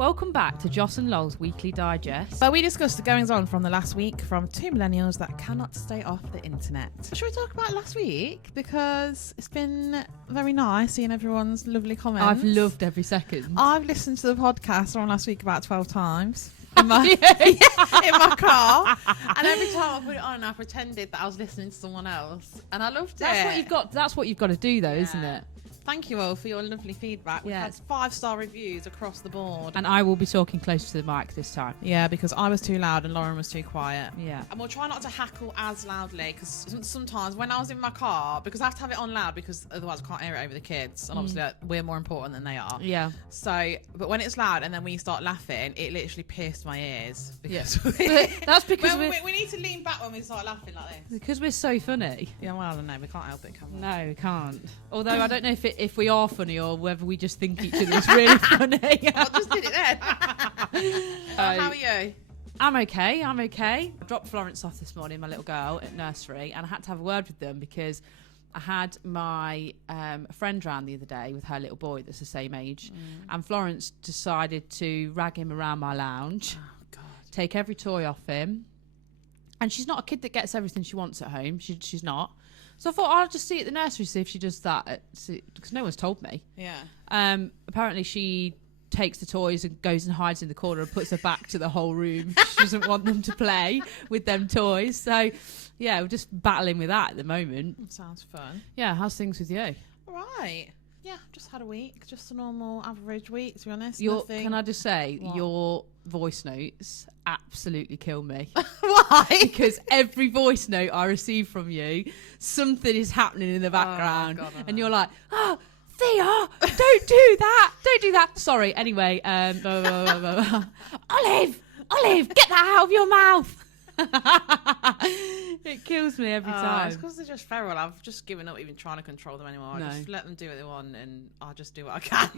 Welcome back to Joss and Lol's Weekly Digest. So we discussed the goings on from the last week from two millennials that cannot stay off the internet. Should we talk about last week? Because it's been very nice seeing everyone's lovely comments. I've loved every second. I've listened to the podcast from last week about 12 times. In my, in my car, and every time I put it on I pretended that I was listening to someone else, and I loved it. That's what you've got to do though, isn't it? Thank you all for your lovely feedback. We've had 5-star reviews across the board. And I will be talking close to the mic this time. Yeah, because I was too loud and Lauren was too quiet. Yeah. And we'll try not to hackle as loudly, because sometimes when I was in my car, because I have to have it on loud because otherwise I can't hear it over the kids. And obviously we're more important than they are. Yeah. So, but when it's loud and then when you start laughing, it literally pierced my ears. Because that's because we need to lean back when we start laughing like this. Because we're so funny. Yeah, well, no, we can't help it, can we? No, we can't. Although I don't know if we are funny or whether we just think each other is really funny. I just did it then. How are you? I'm okay. I dropped Florence off this morning, my little girl, at nursery, and I had to have a word with them because I had my friend round the other day with her little boy that's the same age, and Florence decided to rag him around my lounge, take every toy off him, and she's not a kid that gets everything she wants at home. She's not. So I thought I'll just see at the nursery, see if she does that, because no one's told me. Yeah. Apparently she takes the toys and goes and hides in the corner and puts her back to the whole room. She doesn't want them to play with them toys. So, yeah, we're just battling with that at the moment. Sounds fun. Yeah, how's things with you? All right. Yeah, just had a week. Just a normal average week, to be honest. Can I just say, your voice notes absolutely kill me. Why? Because every voice note I receive from you, something is happening in the background. God, and you're like, oh, Thea, don't do that. Don't do that. Sorry. Anyway, Olive, get that out of your mouth. It kills me every time. It's because they're just feral. I've just given up even trying to control them anymore. I just let them do what they want, and I'll just do what I can.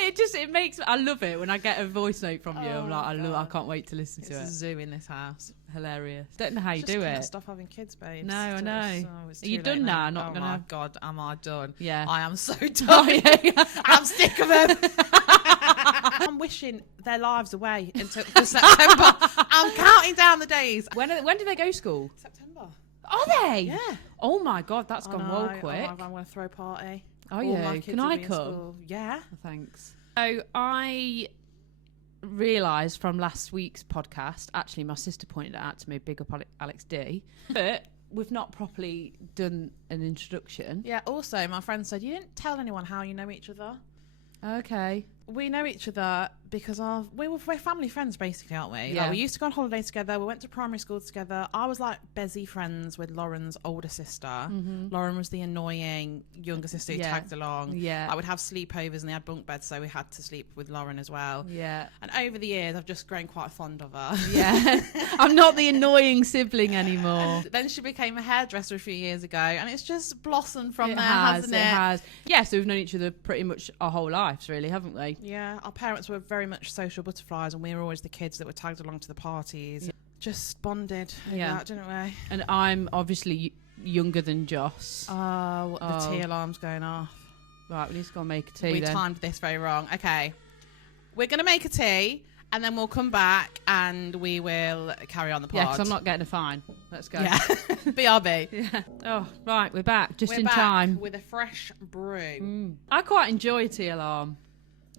It makes. I love it when I get a voice note from you. I'm like, I can't wait to listen to it. It's a zoo in this house. Hilarious. Don't know how you do it. Stop having kids, babes. No, I know. Are you done now? Not gonna. Oh my God, am I done? Yeah. I am so done. I'm sick of them. I'm wishing their lives away until September. I'm counting down the days. When do they go to school? September. Are they? Yeah. Oh my God, that's gone well quick. I'm going to throw a party. Oh yeah. Can I come? Yeah. Thanks. So I realised from last week's podcast, actually my sister pointed it out to me, big up Alex D, but we've not properly done an introduction. Yeah, also my friend said, you didn't tell anyone how you know each other. Okay. We know each other because we're family friends, basically, aren't we? Yeah. Like, we used to go on holiday together. We went to primary school together. I was like busy friends with Lauren's older sister. Mm-hmm. Lauren was the annoying younger sister who tagged along. Yeah. I would have sleepovers and they had bunk beds, so we had to sleep with Lauren as well. Yeah. And over the years, I've just grown quite fond of her. Yeah. I'm not the annoying sibling anymore. And then she became a hairdresser a few years ago, and it's just blossomed from there, hasn't it? It has. Yeah, so we've known each other pretty much our whole lives, really, haven't we? Yeah, our parents were very much social butterflies, and we were always the kids that were tagged along to the parties. Yeah. Just bonded, that, didn't we? And I'm obviously younger than Joss. The tea alarm's going off. Right, we need to go and make a tea. We timed this very wrong. Okay, we're gonna make a tea, and then we'll come back and we will carry on the pod. Yeah, because I'm not getting a fine. Let's go. Yeah, BRB. Yeah. Oh, right, we're back We're in back time with a fresh brew. I quite enjoy a tea alarm.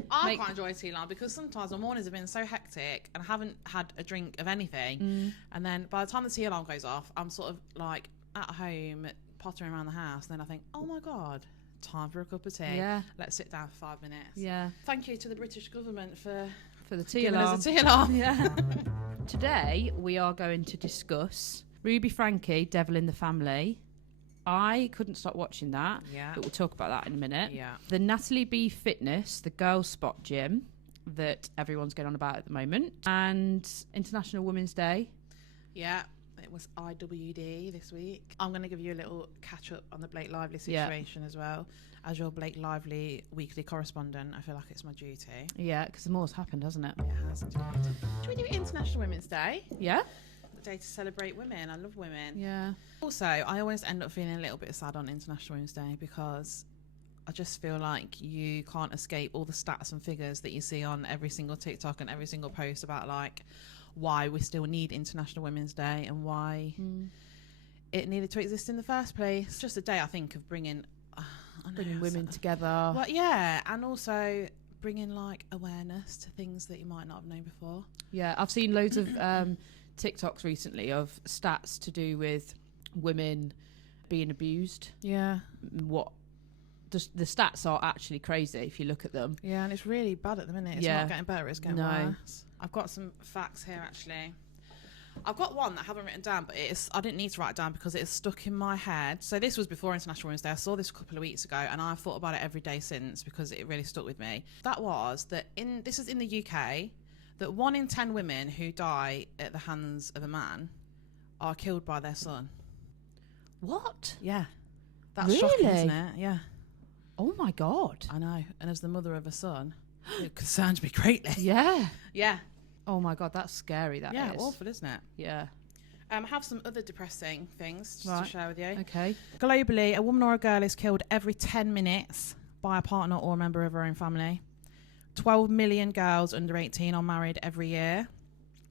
I quite enjoy a tea alarm because sometimes my mornings have been so hectic and I haven't had a drink of anything. And then by the time the tea alarm goes off, I'm sort of like at home pottering around the house. And then I think, oh my God, time for a cup of tea. Yeah. Let's sit down for 5 minutes. Yeah. Thank you to the British government for the tea giving alarm. us a tea alarm. Yeah. Today we are going to discuss Ruby Franke, Devil in the Family. I couldn't stop watching that, but we'll talk about that in a minute. Yeah. The Natalie B Fitness, the girls' spot gym that everyone's going on about at the moment, and International Women's Day. Yeah, it was IWD this week. I'm going to give you a little catch up on the Blake Lively situation as well. As your Blake Lively weekly correspondent, I feel like it's my duty. Yeah, because the more's happened, hasn't it? It has. Should we do International Women's Day? Yeah. Day to celebrate women. I love women. Yeah. Also, I always end up feeling a little bit sad on International Women's Day because I just feel like you can't escape all the stats and figures that you see on every single TikTok and every single post about like why we still need International Women's Day and why it needed to exist in the first place. It's just a day, I think, of bringing women together. Well, yeah, and also bringing like awareness to things that you might not have known before. Yeah, I've seen loads of TikToks recently of stats to do with women being abused. Yeah. What the stats are actually crazy if you look at them. Yeah, and it's really bad at the minute. It's not getting better, it's getting worse. I've got some facts here, actually. I've got one that I haven't written down, but I didn't need to write it down because it's stuck in my head. So this was before International Women's Day. I saw this a couple of weeks ago, and I've thought about it every day since because it really stuck with me. That was that this is in the UK, that 1 in 10 women who die at the hands of a man are killed by their son. What? Yeah. That's really? Shocking, isn't it? Yeah. Oh my God. I know. And as the mother of a son, it concerns me greatly. Yeah. Yeah. Oh my God, that's scary. That is. Yeah, awful, isn't it? Yeah. I have some other depressing things just to share with you. Okay. Globally, a woman or a girl is killed every 10 minutes by a partner or a member of her own family. 12 million girls under 18 are married every year.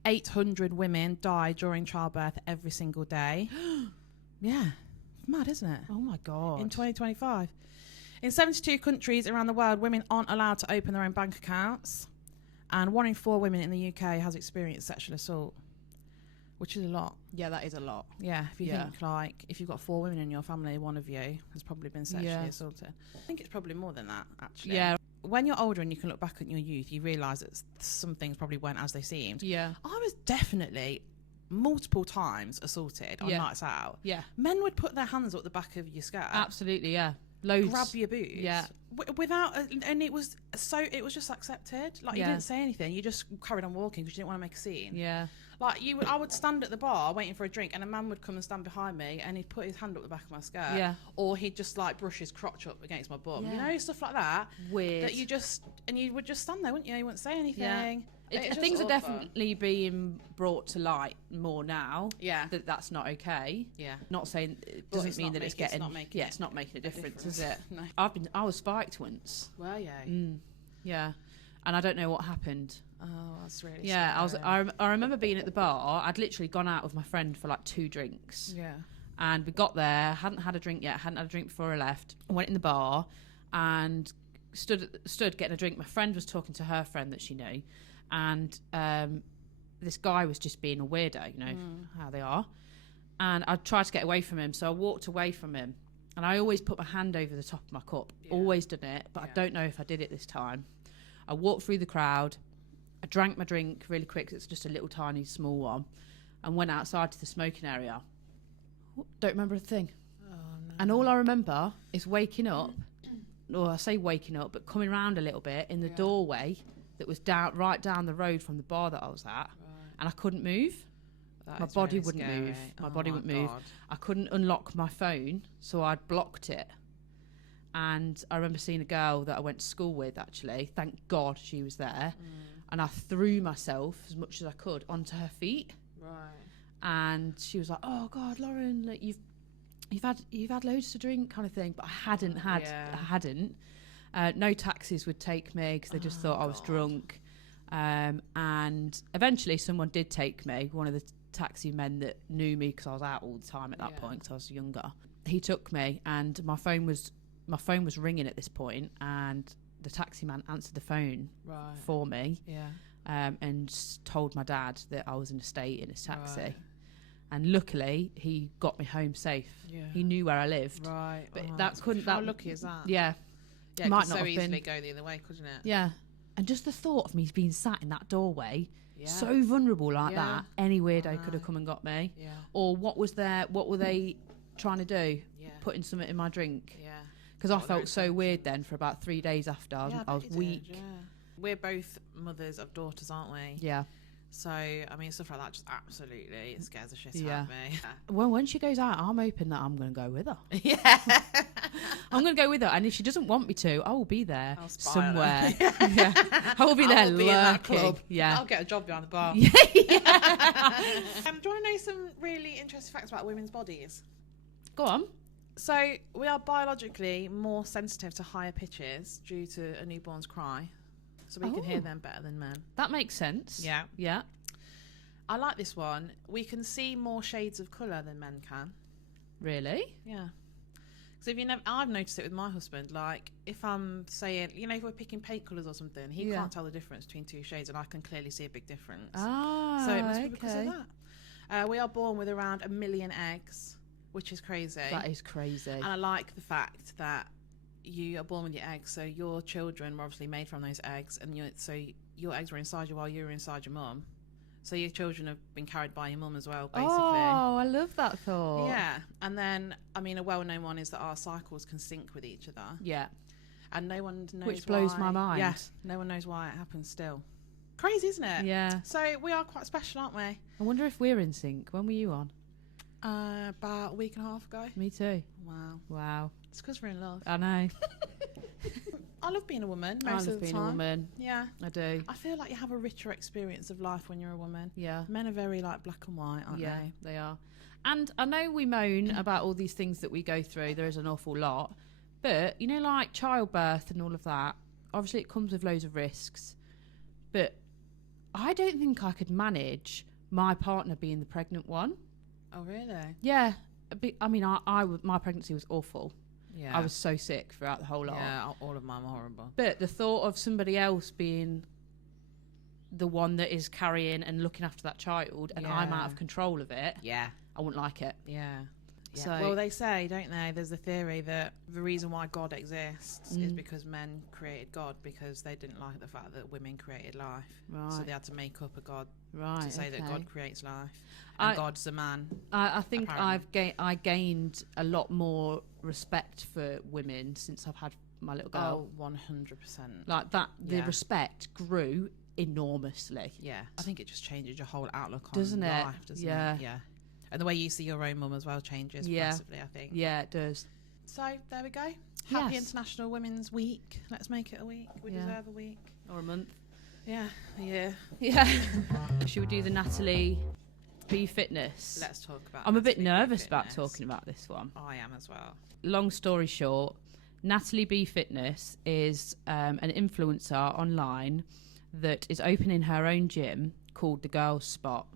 800 women die during childbirth every single day. Yeah. Mad, isn't it? Oh my God. In 2025. In 72 countries around the world, women aren't allowed to open their own bank accounts. And 1 in 4 women in the UK has experienced sexual assault, which is a lot. Yeah, that is a lot. Yeah, if you think like, if you've got 4 women in your family, one of you has probably been sexually assaulted. I think it's probably more than that, actually. Yeah. When you're older and you can look back at your youth, you realise that some things probably weren't as they seemed. Yeah. I was definitely multiple times assaulted on nights out. Yeah. Men would put their hands up the back of your skirt. Absolutely, yeah. Loads. Grab your boobs. Yeah. Without, and it was just accepted. Like, you didn't say anything. You just carried on walking because you didn't want to make a scene. Yeah. Like, I would stand at the bar waiting for a drink, and a man would come and stand behind me, and he'd put his hand up the back of my skirt. Yeah. Or he'd just like brush his crotch up against my bum. Yeah. You know, stuff like that. Weird. That you would just stand there, wouldn't you? You wouldn't say anything. Yeah. Things are definitely being brought to light more now. Yeah. That's not okay. Yeah. Not saying it doesn't mean that it's getting. It's not making a difference, is it? No. I was spiked once. Were you? Yeah. And I don't know what happened. Oh, that's really scary. I remember being at the bar. I'd literally gone out with my friend for like 2 drinks. Yeah. And we got there, hadn't had a drink yet, hadn't had a drink before I left. I went in the bar and stood getting a drink. My friend was talking to her friend that she knew. And this guy was just being a weirdo, you know, how they are. And I tried to get away from him, so I walked away from him. And I always put my hand over the top of my cup. Yeah. Always done it, but I don't know if I did it this time. I walked through the crowd. I drank my drink really quick, 'cause it's just a little tiny, small one, and went outside to the smoking area. Don't remember a thing. Oh, no. And all I remember is waking up, or I say waking up, but coming around a little bit in the doorway that was right down the road from the bar that I was at, and I couldn't move. My body wouldn't move. My body wouldn't move. I couldn't unlock my phone, so I'd blocked it. And I remember seeing a girl that I went to school with, actually. Thank God she was there. And I threw myself as much as I could onto her feet. Right. And she was like, "Oh God, Lauren, like you've had loads to drink," kind of thing. But I hadn't. No taxis would take me because they just thought I was drunk. And eventually someone did take me, one of the taxi men that knew me because I was out all the time at that point because I was younger. He took me, and my phone was ringing at this point, and the taxi man answered the phone for me. And told my dad that I was in a state in his taxi. And luckily he got me home safe. He knew where I lived. But how lucky is that? Yeah, it might not so easily go the other way, couldn't it? Yeah. And just the thought of me being sat in that doorway, so vulnerable like that, any weirdo could have come and got me. Or what were they trying to do? Putting something in my drink. Because I felt so weird then for about 3 days after. I was weak. We're both mothers of daughters, aren't we? Yeah. So, I mean, stuff like that just absolutely, it scares the shit out of me. Well, when she goes out, I'm hoping that I'm going to go with her. Yeah. I'm going to go with her. And if she doesn't want me to, I will be there somewhere. Yeah. I will be there lurking. In that club. Yeah. I'll get a job behind the bar. Yeah. Do you want to know some really interesting facts about women's bodies? Go on. So we are biologically more sensitive to higher pitches due to a newborn's cry. So we can hear them better than men. That makes sense. Yeah. Yeah. I like this one. We can see more shades of colour than men can. Really? Yeah. So I've noticed it with my husband. Like, if I'm saying, if we're picking paint colours or something, he can't tell the difference between two shades, and I can clearly see a big difference. Ah, so it must be because of that. We are born with around 1 million eggs, which is crazy. That is crazy. And I like the fact that you are born with your eggs, so your children were obviously made from those eggs, and so your eggs were inside you while you were inside your mum. So your children have been carried by your mum as well, basically. Oh, I love that thought. Yeah. And then, a well-known one is that our cycles can sync with each other. Yeah. And no one knows Which blows why. my mind. Yes. No one knows why it happens still. Crazy, isn't it? Yeah. So we are quite special, aren't we? I wonder if we're in sync. When were you on? About a week and a half ago. Me too. Wow. It's because we're in love. I know. I love being a woman I most love of the being time. a woman. Yeah. I do. I feel like you have a richer experience of life when you're a woman. Yeah. Men are very like black and white, aren't Yeah, they? they are. And I know we moan about all these things that we go through. There is an awful lot. But, like childbirth and all of that, obviously it comes with loads of risks. But I don't think I could manage my partner being the pregnant one. Oh, really? Yeah. My pregnancy was awful. Yeah. I was so sick throughout the whole lot. Yeah, all of mine were horrible. But the thought of somebody else being the one that is carrying and looking after that child, and I'm out of control of it, I wouldn't like it. Yeah. So, well, they say, don't they, there's the theory that the reason why God exists is because men created God because they didn't like the fact that women created life. Right. So they had to make up a God to say that okay. God creates life. And God's a man. I think apparently. I gained a lot more respect for women since I've had my little girl. Oh, 100%. Like that, the respect grew enormously. Yeah. I think it just changes your whole outlook on doesn't it? life, doesn't it? Yeah. And the way you see your own mum as well changes massively, I think. Yeah, it does. So, there we go. Happy Yes. International Women's Week. Let's make it a week. We deserve a week. Or a month. Yeah. Yeah. Yeah. Should we do the Natalie B Fitness? Let's talk about I'm a bit Natalie B nervous about Fitness. talking about this one. I am as well. Long story short, Natalie B Fitness is an influencer online that is opening her own gym called The Girls Spot.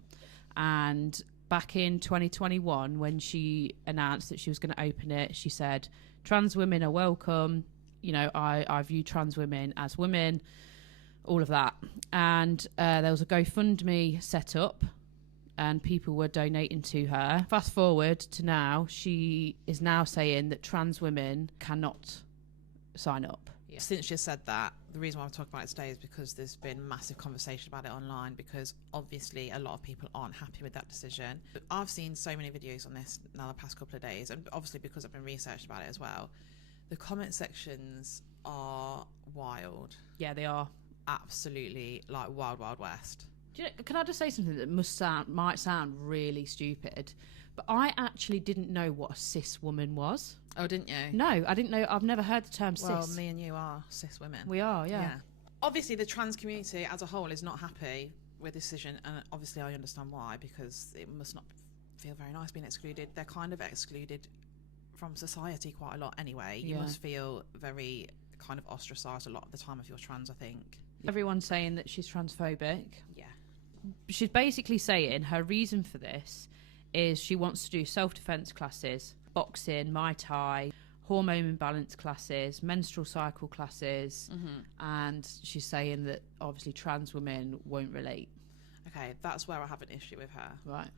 And back in 2021, when she announced that she was going to open it, she said, trans women are welcome. I view trans women as women, all of that. And there was a GoFundMe set up and people were donating to her. Fast forward to now, she is now saying that trans women cannot sign up. Yeah. Since you said that, the reason why I'm talking about it today is because there's been massive conversation about it online, because obviously a lot of people aren't happy with that decision. I've seen so many videos on this now the past couple of days, and obviously because I've been researching about it as well. The comment sections are wild. Yeah, they are. Absolutely, like wild, wild west. Can I just say something that might sound really stupid, but I actually didn't know what a cis woman was. Oh, didn't you? No, I didn't know. I've never heard the term cis. Well, me and you are cis women. We are, yeah. Obviously, the trans community as a whole is not happy with this decision, and obviously I understand why, because it must not feel very nice being excluded. They're kind of excluded from society quite a lot anyway. You must feel very kind of ostracised a lot of the time if you're trans, I think. Everyone's saying that she's transphobic. Yeah. She's basically saying her reason for this is she wants to do self-defense classes, boxing, Muay Thai, hormone imbalance classes, menstrual cycle classes, and she's saying that obviously trans women won't relate. Okay, that's where I have an issue with her. Right.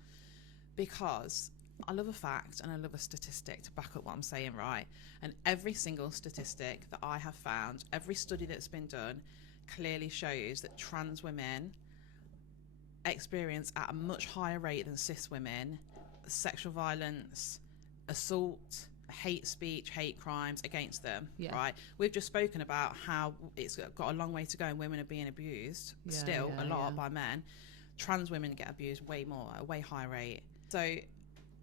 Because I love a fact and I love a statistic to back up what I'm saying, right? And every single statistic that I have found, every study that's been done, clearly shows that trans women experience at a much higher rate than cis women sexual violence, assault, hate speech, hate crimes against them, right? We've just spoken about how it's got a long way to go and women are being abused a lot by men. Trans women get abused way more, at a way higher rate. So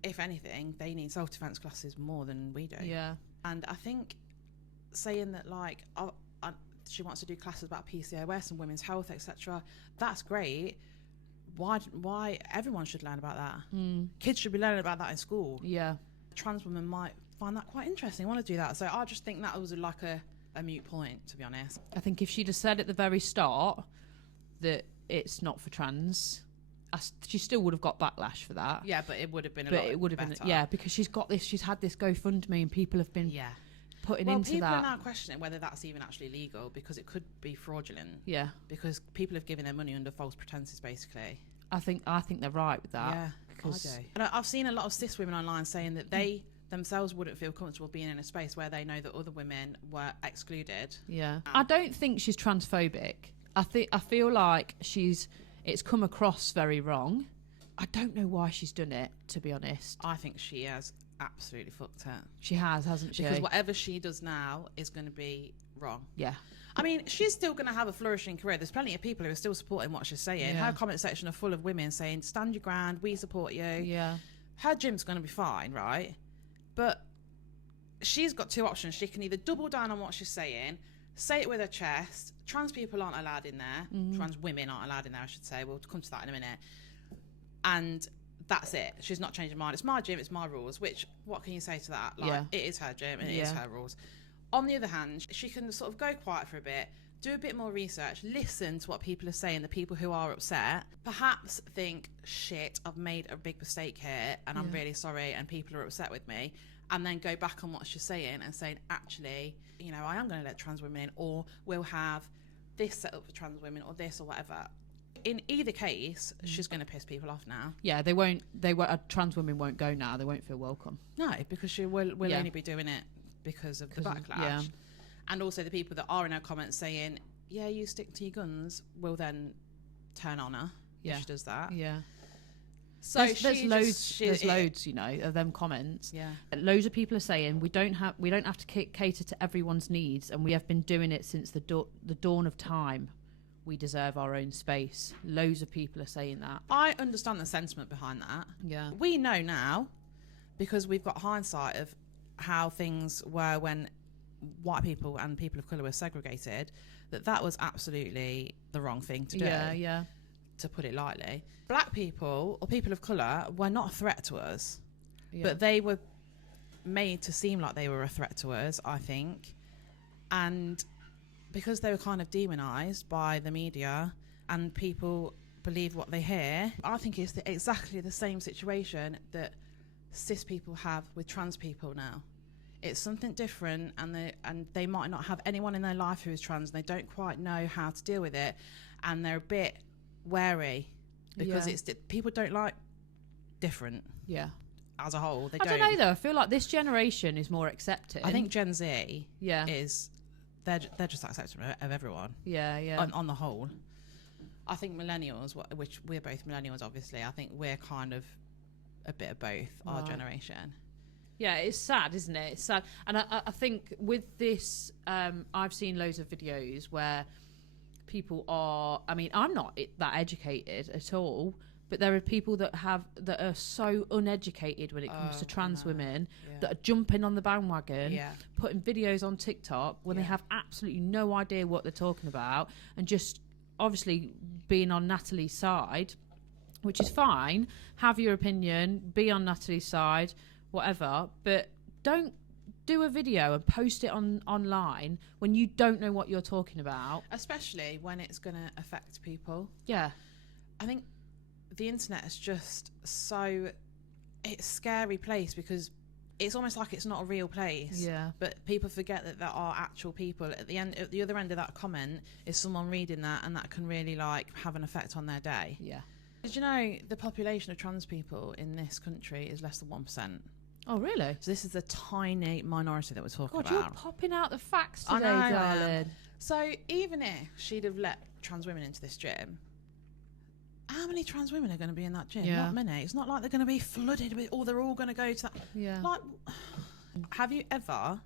if anything, they need self-defense classes more than we do. Yeah. And I think saying that like she wants to do classes about PCOS and women's health, etc., that's great. Why everyone should learn about that? Kids should be learning about that in school. Yeah. Trans women might find that quite interesting. I want to do that. So I just think that was like a moot point, to be honest. I think if she'd have said at the very start that it's not for trans, she still would have got backlash for that. Yeah, but it would have been a lot better. Yeah, because she's had this GoFundMe and people have been putting into people that. are now questioning whether that's even actually legal, because it could be fraudulent. Yeah, because people have given their money under false pretenses, basically. I think they're right with that. Yeah, because I do. And I've seen a lot of cis women online saying that they themselves wouldn't feel comfortable being in a space where they know that other women were excluded. Yeah, I don't think she's transphobic. I feel like it's come across very wrong. I don't know why she's done it, to be honest. I think she has absolutely fucked it. She has, hasn't she? Because whatever she does now is going to be wrong. Yeah. I mean, she's still going to have a flourishing career. There's plenty of people who are still supporting what she's saying. Yeah. Her comment section are full of women saying, stand your ground, we support you. Yeah. Her gym's going to be fine, right? But she's got two options. She can either double down on what she's saying, say it with her chest. Trans people aren't allowed in there. Trans women aren't allowed in there, I should say. We'll come to that in a minute. And that's it. She's not changing her mind. It's my gym, it's my rules. Which, what can you say to that? Like, it is her gym, it is her rules. On the other hand, she can sort of go quiet for a bit, do a bit more research, listen to what people are saying, the people who are upset, perhaps think, shit, I've made a big mistake here and I'm really sorry and people are upset with me, and then go back on what she's saying and saying, actually, you know, I am going to let trans women in, or we'll have this set up for trans women, or this or whatever. In either case, she's going to piss people off now. Yeah, trans women won't go now. They won't feel welcome. No, because she will only be doing it because of the backlash. Yeah. And also the people that are in her comments saying, yeah, you stick to your guns, will then turn on her if she does that. Yeah. So there's loads, you know, of them comments. Yeah. Loads of people are saying we don't have to cater to everyone's needs, and we have been doing it since the dawn of time. We deserve our own space. Loads of people are saying that. I understand the sentiment behind that. Yeah. We know now, because we've got hindsight of how things were when white people and people of colour were segregated, that was absolutely the wrong thing to do. Yeah. To put it lightly. Black people or people of colour were not a threat to us, but they were made to seem like they were a threat to us, I think. And because they were kind of demonised by the media and people believe what they hear, I think it's exactly the same situation that cis people have with trans people now. It's something different, and they might not have anyone in their life who is trans, and they don't quite know how to deal with it, and they're a bit wary because people don't like different. Yeah. As a whole, I don't know though. I feel like this generation is more accepting. I think Gen Z is they're just accepting of everyone. Yeah. On the whole, I think millennials, which we're both millennials, obviously, I think we're kind of a bit of both, our generation. Yeah, it's sad, isn't it? It's sad. And I think with this, I've seen loads of videos where people are, I mean, I'm not that educated at all, but there are people that are so uneducated when it comes to trans women that are jumping on the bandwagon, putting videos on TikTok when they have absolutely no idea what they're talking about, and just obviously being on Natalie's side, which is fine. Have your opinion, be on Natalie's side, whatever, but don't do a video and post it online when you don't know what you're talking about. Especially when it's going to affect people. Yeah. I think the internet is just it's a scary place because it's almost like it's not a real place. Yeah. But people forget that there are actual people. At the other end of that comment is someone reading that, and that can really have an effect on their day. Yeah. Did you know the population of trans people in this country is less than 1%? Oh, really? So this is a tiny minority that we're talking about. You're popping out the facts today, I know, darling. So even if she'd have let trans women into this gym, how many trans women are going to be in that gym? Yeah. Not many. It's not like they're going to be flooded with, or they're all going to go to that. Yeah. Have you ever,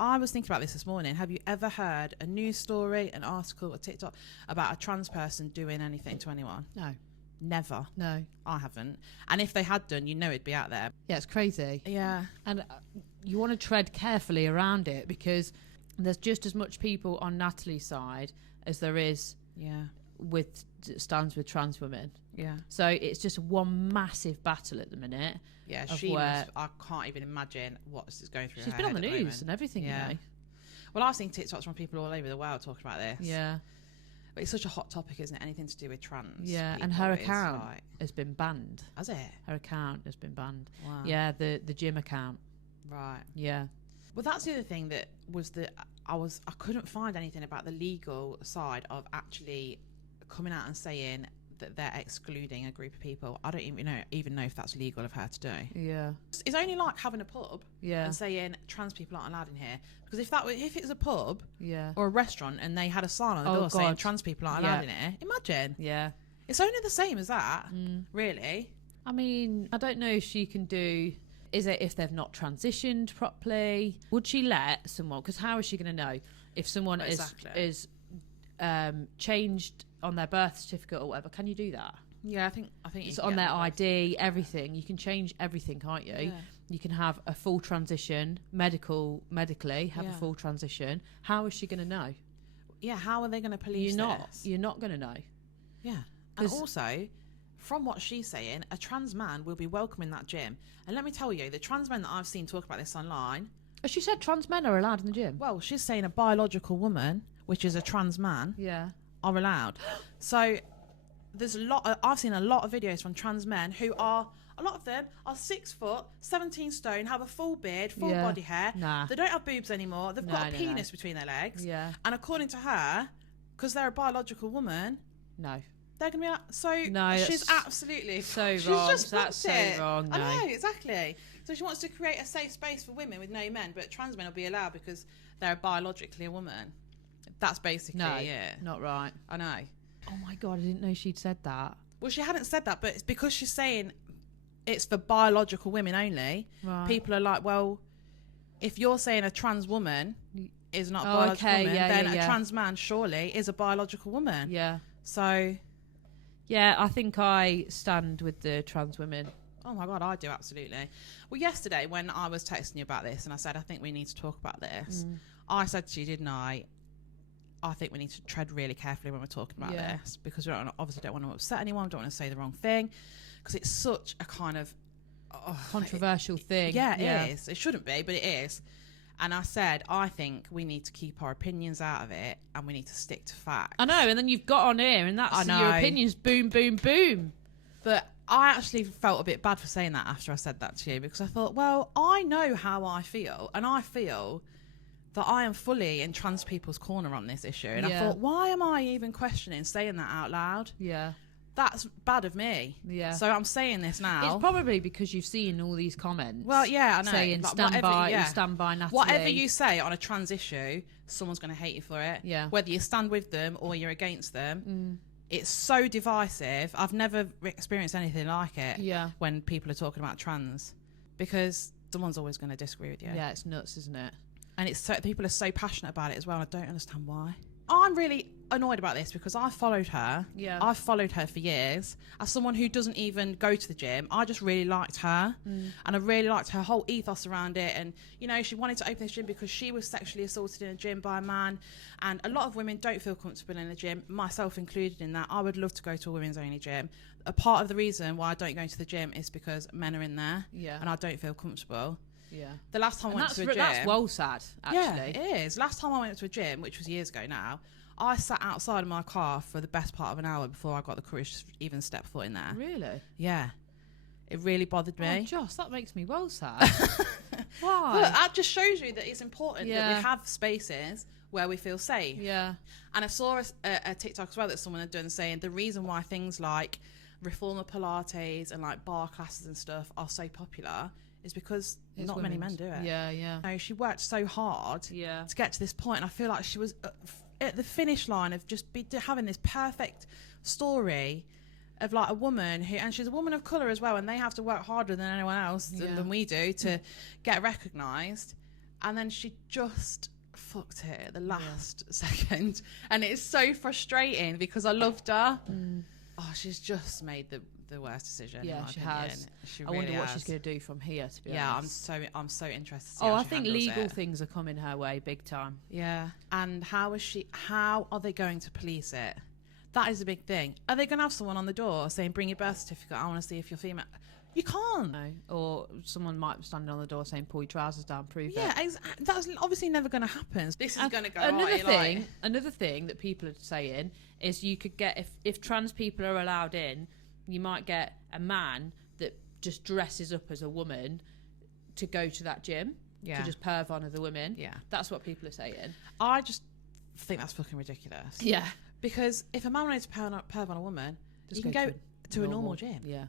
I was thinking about this morning, have you ever heard a news story, an article, a TikTok about a trans person doing anything to anyone? No. Never. No. I haven't. And if they had done, it'd be out there. Yeah, it's crazy. Yeah. And you want to tread carefully around it because there's just as much people on Natalie's side as there is stands with trans women. Yeah. So it's just one massive battle at the minute. Yeah, I can't even imagine what is going through her She's been on the head at news and everything, Yeah. you know. Well, I've seen TikToks from people all over the world talking about this. Yeah. But it's such a hot topic, isn't it? Anything to do with trans. Yeah, people, and her it's account like- has been banned. Has it? Her account has been banned. Wow. Yeah, the gym account. Right. Yeah. Well, that's the other thing that was I couldn't find anything about the legal side of actually coming out and saying that they're excluding a group of people. I don't even know if that's legal of her to do. Yeah. It's only like having a pub and saying trans people aren't allowed in here. Because if it's a pub or a restaurant and they had a sign on the door saying trans people aren't allowed in here, imagine. Yeah. It's only the same as that, really. I mean, I don't know if she can do... Is it if they've not transitioned properly? Would she let someone... Because how is she going to know if someone is changed on their birth certificate or whatever? Can you do that? Yeah, I think it's on their ID, everything. You can change everything, can't you? Yeah. You can have a full transition, medically have a full transition. How is she going to know? Yeah, how are they going to police this? You're not going to know. Yeah. And also, from what she's saying, a trans man will be welcome in that gym. And let me tell you, the trans men that I've seen talk about this online... She said trans men are allowed in the gym. Well, she's saying a biological woman, which is a trans man, are allowed. So there's I've seen a lot of videos from trans men who are... A lot of them are 6 foot, 17 stone, have a full beard, full body hair. Nah. They don't have boobs anymore. They've got a penis between their legs. Yeah. And according to her, because they're a biological woman... No. They're going to be like... So she's absolutely... So she's wrong. Just That's so wrong. No. I know, exactly. So she wants to create a safe space for women with no men, but trans men will be allowed because they're biologically a woman. That's basically it. Not right. I know. Oh my God, I didn't know she'd said that. Well, she hadn't said that, but it's because she's saying... It's for biological women only. Right. People are like, well, if you're saying a trans woman is not a biological woman, then a trans man surely is a biological woman. Yeah. So... Yeah, I think I stand with the trans women. Oh my God, I do, absolutely. Well, yesterday when I was texting you about this and I said, I think we need to talk about this, I said to you, didn't I think we need to tread really carefully when we're talking about this because we obviously don't want to upset anyone, don't want to say the wrong thing. Because it's such a kind of... controversial thing. Yeah, it is. It shouldn't be, but it is. And I said, I think we need to keep our opinions out of it and we need to stick to facts. I know, and then you've got on here and that's your opinions, boom, boom, boom. But I actually felt a bit bad for saying that after I said that to you because I thought, well, I know how I feel and I feel that I am fully in trans people's corner on this issue. And I thought, why am I even questioning saying that out loud? Yeah. That's bad of me. Yeah. So I'm saying this now. It's probably because you've seen all these comments. Well, yeah, I know. Saying like, stand by Natalie. Whatever you say on a trans issue, someone's going to hate you for it. Yeah. Whether you stand with them or you're against them. It's so divisive. I've never experienced anything like it. Yeah. When people are talking about trans. Because someone's always going to disagree with you. Yeah, it's nuts, isn't it? And it's people are so passionate about it as well. I don't understand why. I'm really annoyed about this because I followed her. Yeah. I've followed her for years. As someone who doesn't even go to the gym, I just really liked her. And I really liked her whole ethos around it. And, you know, she wanted to open this gym because she was sexually assaulted in a gym by a man. And a lot of women don't feel comfortable in a gym, myself included in that. I would love to go to a women's only gym. A part of the reason why I don't go to the gym is because men are in there. Yeah. And I don't feel comfortable. Yeah. The last time I went to a gym... That's well sad, actually. Yeah, it is. Last time I went to a gym, which was years ago now, I sat outside of my car for the best part of an hour before I got the courage to even step foot in there. Really? Yeah. It really bothered me. Oh, Joss, that makes me well sad. Why? But that just shows you that it's important that we have spaces where we feel safe. Yeah. And I saw a TikTok as well that someone had done saying the reason why things like reformer Pilates and like bar classes and stuff are so popular is because not many men do it. Yeah, yeah. You know, she worked so hard to get to this point, and I feel like she was at the finish line of just having this perfect story of like a woman who, and she's a woman of colour as well, and they have to work harder than anyone else than we do to get recognised, and then she just fucked it at the last second, and it's so frustrating because I loved her. Oh, she's just made the worst decision. Yeah, she has. I wonder what she's going to do from here, to be honest. Yeah, I'm so interested to see how I she think handles legal it. things are coming her way big time. Yeah. And how are they going to police it? That is a big thing. Are they going to have someone on the door saying, bring your birth certificate, I want to see if you're female? You can't. No. Or someone might be standing on the door saying, pull your trousers down, prove Yeah, it. that's obviously never going to happen. This is going to go Another thing that people are saying is you could get, if trans people are allowed in, you might get a man that just dresses up as a woman to go to that gym, to just perv on other women. Yeah. That's what people are saying. I just think that's fucking ridiculous. Yeah. Because if a man wanted to perv on a woman, you can go to a normal gym. Yeah.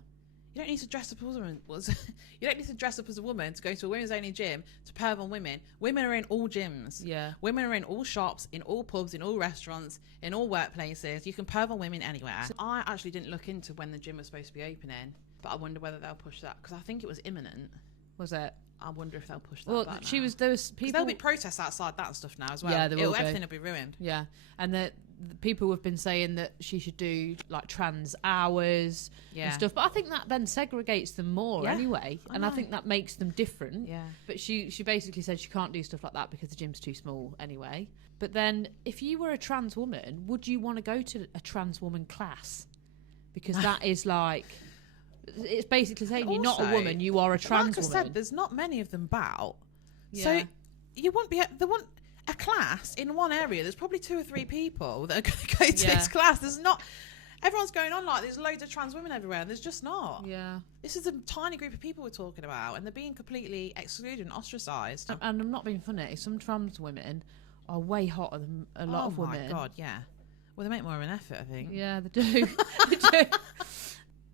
You don't need to dress up as a woman. You don't need to dress up as a woman to go to a women's only gym to perv on women. Women are in all gyms. Yeah. Women are in all shops, in all pubs, in all restaurants, in all workplaces. You can perv on women anywhere. So I actually didn't look into when the gym was supposed to be opening, but I wonder whether they'll push that because I think it was imminent. Was it? I wonder if they'll push that. Well, back there now. was people. There'll be protests outside that stuff now as well. Yeah, there will be. Everything will be ruined. Yeah, and the people have been saying that she should do like trans hours and stuff, but I think that then segregates them more anyway, and I think that makes them different. Yeah. But she basically said she can't do stuff like that because the gym's too small anyway. But then, if you were a trans woman, would you want to go to a trans woman class? Because that is like. It's basically saying you're not a woman, you are a trans woman. Like I said, there's not many of them about. Yeah. So you won't be. There won't a class in one area. There's probably 2 or 3 people that are going to go to this class. There's not. Everyone's going on like there's loads of trans women everywhere, and there's just not. Yeah. This is a tiny group of people we're talking about, and they're being completely excluded and ostracised. And I'm not being funny. Some trans women are way hotter than a lot of women. Oh my god, yeah. Well, they make more of an effort, I think. Yeah, they do. They do.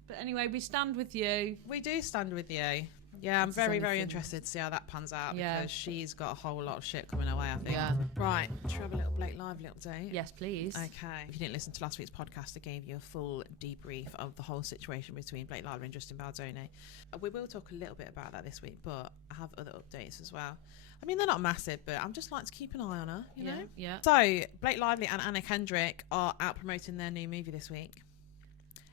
But anyway, we stand with you. We do stand with you. Yeah, I'm very, very interested to see how that pans out because she's got a whole lot of shit coming her way, I think. Yeah. Right, should we have a little Blake Live little date? Yes, please. Okay. If you didn't listen to last week's podcast, I gave you a full debrief of the whole situation between Blake Lively and Justin Baldoni. We will talk a little bit about that this week, but I have other updates as well. I mean, they're not massive, but I'm just like to keep an eye on her, you know? Yeah. So, Blake Lively and Anna Kendrick are out promoting their new movie this week.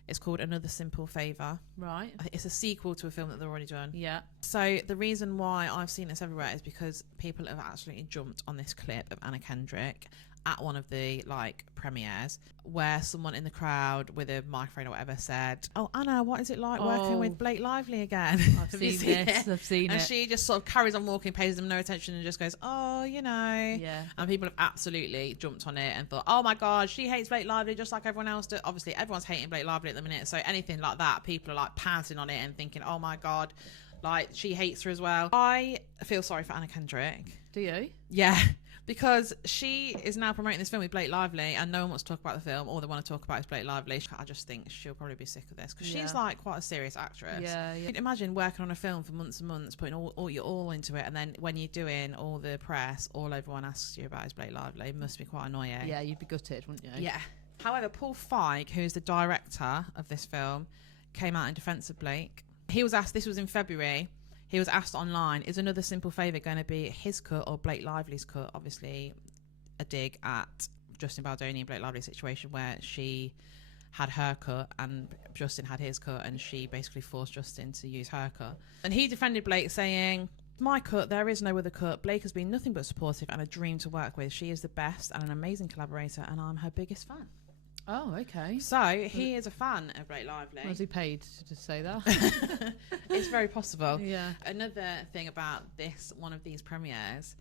It's called Another Simple Favour. Right. It's a sequel to a film that they've already done. Yeah. So the reason why I've seen this everywhere is because people have absolutely jumped on this clip of Anna Kendrick at one of the like premieres where someone in the crowd with a microphone or whatever said, "Oh, Anna, what is it like working with Blake Lively again?" I've seen this. I've seen it. And she just sort of carries on walking, pays them no attention, and just goes, "Oh, you know." Yeah. And people have absolutely jumped on it and thought, "Oh my God, she hates Blake Lively just like everyone else does." Obviously, everyone's hating Blake Lively at the minute, so anything like that, people are like pouncing on it and thinking, "Oh my God, like she hates her as well." I feel sorry for Anna Kendrick. Do you? Yeah. Because she is now promoting this film with Blake Lively and no one wants to talk about the film. All they want to talk about is Blake Lively. I just think she'll probably be sick of this because she's like quite a serious actress. Yeah. You can imagine working on a film for months and months, putting all your all into it, and then when you're doing all the press, all everyone asks you about is Blake Lively. It must be quite annoying. Yeah, you'd be gutted, wouldn't you? Yeah. However, Paul Feig, who's the director of this film, came out in defence of Blake. He was asked, this was in February, he was asked online, is Another Simple Favour going to be his cut or Blake Lively's cut? Obviously, a dig at Justin Baldoni and Blake Lively's situation where she had her cut and Justin had his cut and she basically forced Justin to use her cut. And he defended Blake saying, "My cut, there is no other cut. Blake has been nothing but supportive and a dream to work with. She is the best and an amazing collaborator and I'm her biggest fan." Oh, okay. So he is a fan of Blake Lively. Was he paid to say that? It's very possible. Yeah. Another thing about one of these premieres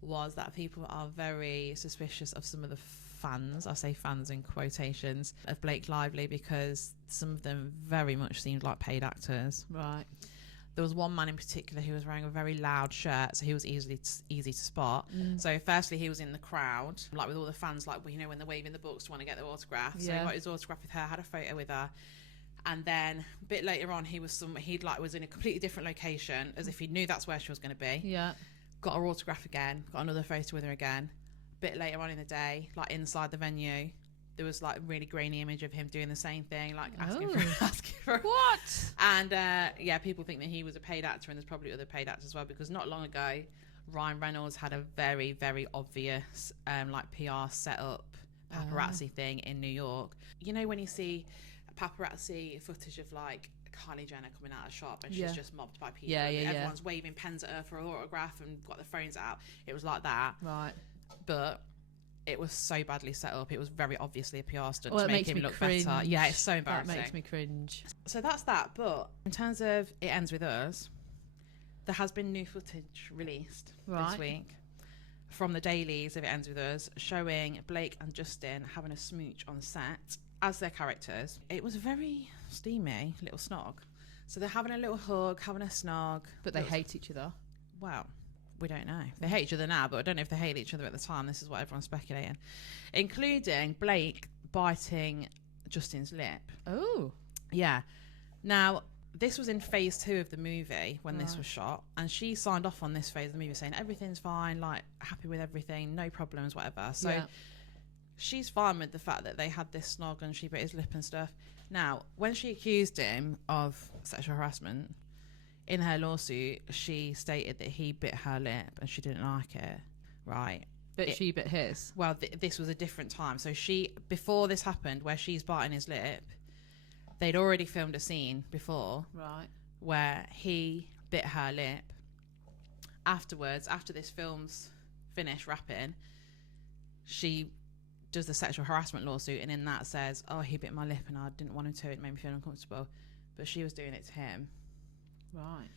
was that people are very suspicious of some of the fans, I say fans in quotations, of Blake Lively because some of them very much seemed like paid actors. Right. There was one man in particular who was wearing a very loud shirt, so he was easy to spot. So firstly, he was in the crowd, like with all the fans, like, you know, when they're waving the books to want to get their autograph. So he got his autograph with her, had a photo with her. And then a bit later on, he was in a completely different location, as if he knew that's where she was going to be. Yeah. Got her autograph again, got another photo with her again. A bit later on in the day, like inside the venue, there was like a really grainy image of him doing the same thing, like asking for what? And people think that he was a paid actor, and there's probably other paid actors as well, because not long ago Ryan Reynolds had a very, very obvious like PR setup paparazzi thing in New York. You know when you see paparazzi footage of like Kylie Jenner coming out of a shop and she's just mobbed by people, everyone's waving pens at her for an autograph and got their phones out. It was like that, right? But it was so badly set up. It was very obviously a PR stunt Well, to make him look cringe. better. Yeah, it's so embarrassing. That makes me cringe. So that's that. But in terms of It Ends With Us, there has been new footage released this week from the dailies of It Ends With Us, showing Blake and Justin having a smooch on set as their characters. It was a very steamy little snog. So they're having a little hug, having a snog. But they hate each other. Well, we don't know. They hate each other now, but I don't know if they hate each other at the time. This is what everyone's speculating. Including Blake biting Justin's lip. Oh. Yeah. Now, this was in phase 2 of the movie when this was shot, and she signed off on this phase of the movie saying everything's fine, like happy with everything, no problems, whatever. So she's fine with the fact that they had this snog and she bit his lip and stuff. Now, when she accused him of sexual harassment, in her lawsuit, she stated that he bit her lip and she didn't like it, right? But she bit his. Well, this was a different time. So before this happened, where she's biting his lip, they'd already filmed a scene before, right, where he bit her lip. Afterwards, after this film's finished wrapping, she does the sexual harassment lawsuit, and in that says, oh, he bit my lip and I didn't want him to, it made me feel uncomfortable. But she was doing it to him. Right.